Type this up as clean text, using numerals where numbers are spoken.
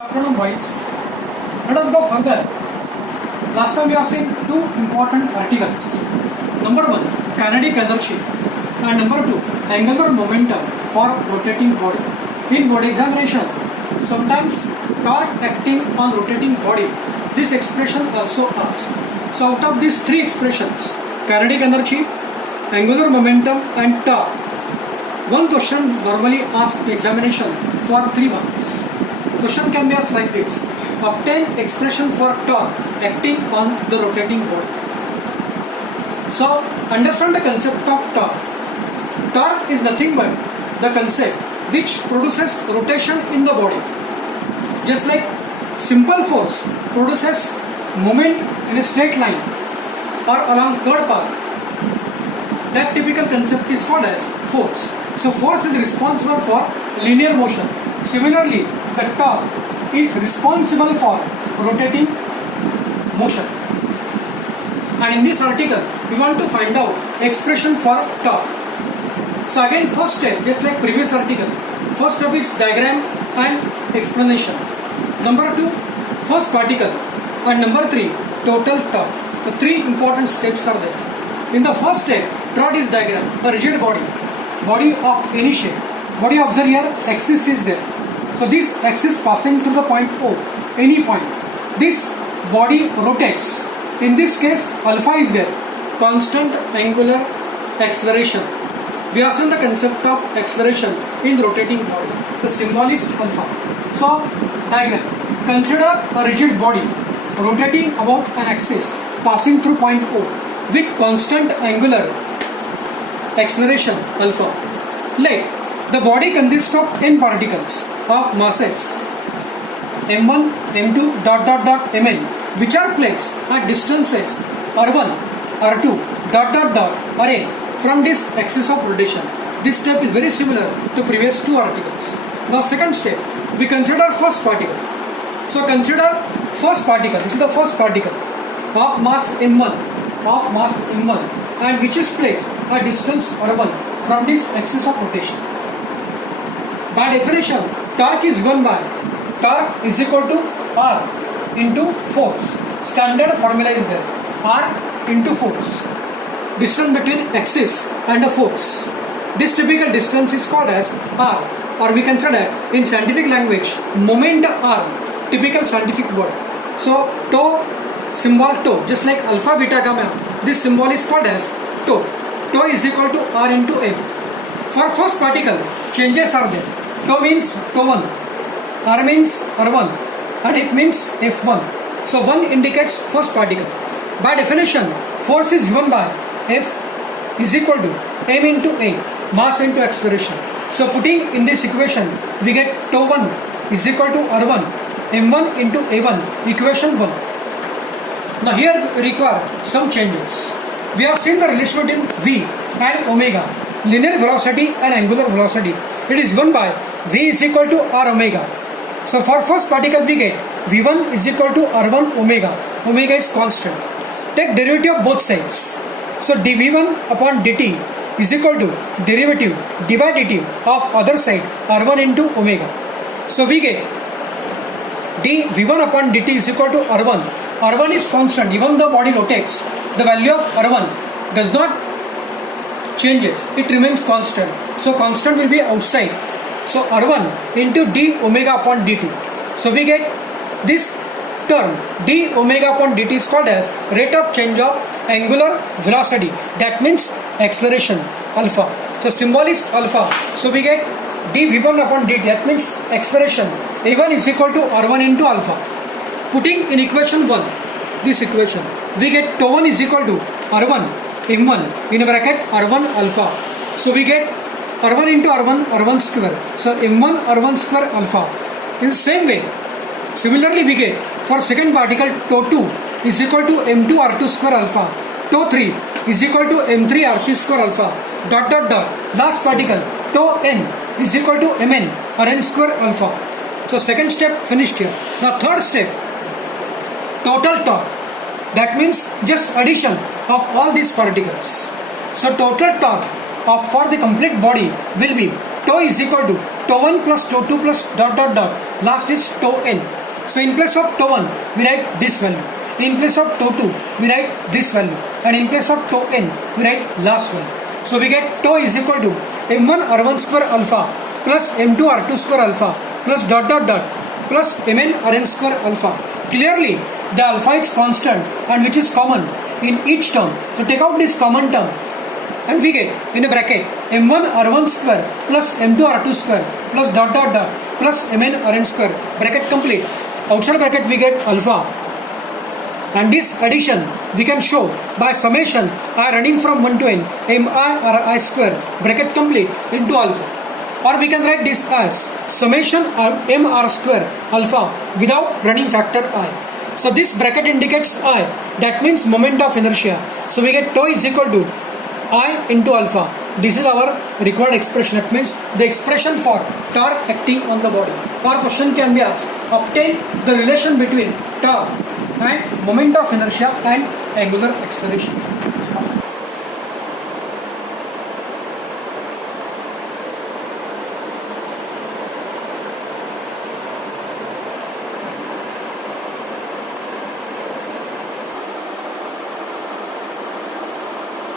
Afternoon boys. Let us go further. Last time we have seen two important articles. Number one, kinetic energy, and number two, angular momentum for rotating body. In board examination, sometimes torque acting on rotating body. This expression also asked. So out of these three expressions, kinetic energy, angular momentum, and torque, one question normally asked examination for 3 marks. Question can be asked like this: obtain expression for torque acting on the rotating body. So understand the concept of torque. Torque is nothing but the concept which produces rotation in the body. Just like simple force produces movement in a straight line or along curved path, that typical concept is called as force. So force is responsible for linear motion. Similarly, the torque is responsible for rotating motion. And in this article, we want to find out expression for torque. So again, first step, just like previous article, first step is diagram and explanation. Number 2, first particle, and number 3, total torque. So 3 important steps are there. In the first step, torque is diagram, a rigid body of any shape. Body observe here, axis is there. So this axis passing through the point O, any point. This body rotates. In this case, alpha is there, constant angular acceleration. We have seen the concept of acceleration in rotating body. The symbol is alpha. So diagram, consider a rigid body rotating about an axis passing through point O with constant angular acceleration alpha. Let the body consists of n particles of masses m1, m2, mn, which are placed at distances r1, r2, rn from this axis of rotation. This step is very similar to previous 2 articles. Now second step, we consider first particle. So consider first particle. This is the first particle of mass m1, and which is placed at distance r1 from this axis of rotation. By definition, torque is given by torque is equal to R into force. Standard formula is there, R into force. Distance between axis and the force. This typical distance is called as R, or we consider in scientific language moment arm, typical scientific word. So tau, symbol tau, just like alpha, beta, gamma, this symbol is called as tau. Tau is equal to R into F. For first particle, changes are there. Tau means tau1, R means R1, and it means F1. So 1 indicates first particle. By definition, force is given by F is equal to m into a, mass into acceleration. So putting in this equation, we get tau1 is equal to R1, m1 into a1, equation 1. Now here we require some changes. We have seen the relation between v and omega, linear velocity and angular velocity. It is given by v is equal to r omega. So for first particle we get v1 is equal to r1 omega. Omega is constant. Take derivative of both sides. So dv1 upon dt is equal to derivative d by dt of other side r1 into omega. So we get dv1 upon dt is equal to r1. r1 is constant. Even the body rotates, the value of r1 does not changes. It remains constant. So constant will be outside. So r1 into d omega upon dt. So we get this term d omega upon dt is called as rate of change of angular velocity. That means acceleration alpha. So symbol is alpha. So we get dv1 upon dt. That means acceleration a1 is equal to r1 into alpha. Putting in equation 1, this equation, we get tau1 is equal to r1 m1 in bracket r1 alpha. So we get r1 into r1 square. So m1 r1 square alpha. In the same way, similarly we get for second particle tau2 is equal to m2 r2 square alpha. Tau3 is equal to m3 r3 square alpha. Last particle tau n is equal to mn rn square alpha. So second step finished here. Now third step, total torque. That means just addition of all these particles. So total torque for the complete body will be tau is equal to tau 1 plus tau 2 plus dot dot dot. Last is tau n. So in place of tau 1, we write this value. In place of tau 2, we write this value. And in place of tau n, we write last value. So we get tau is equal to m1 r1 square alpha plus m2 r2 square alpha plus dot dot dot plus mn rn square alpha. Clearly, the alpha is constant and which is common in each term. So take out this common term and we get in a bracket m1 r1 square plus m2 r2 square plus dot dot dot plus mn rn square. Bracket complete. Outside bracket we get alpha. And this addition we can show by summation I running from 1 to n mi r I square bracket complete into alpha. Or we can write this as summation m r square alpha without running factor I. So this bracket indicates I, that means moment of inertia. So we get tau is equal to I into alpha. This is our required expression. That means the expression for torque acting on the body. Or question can be asked, obtain the relation between torque and moment of inertia and angular acceleration.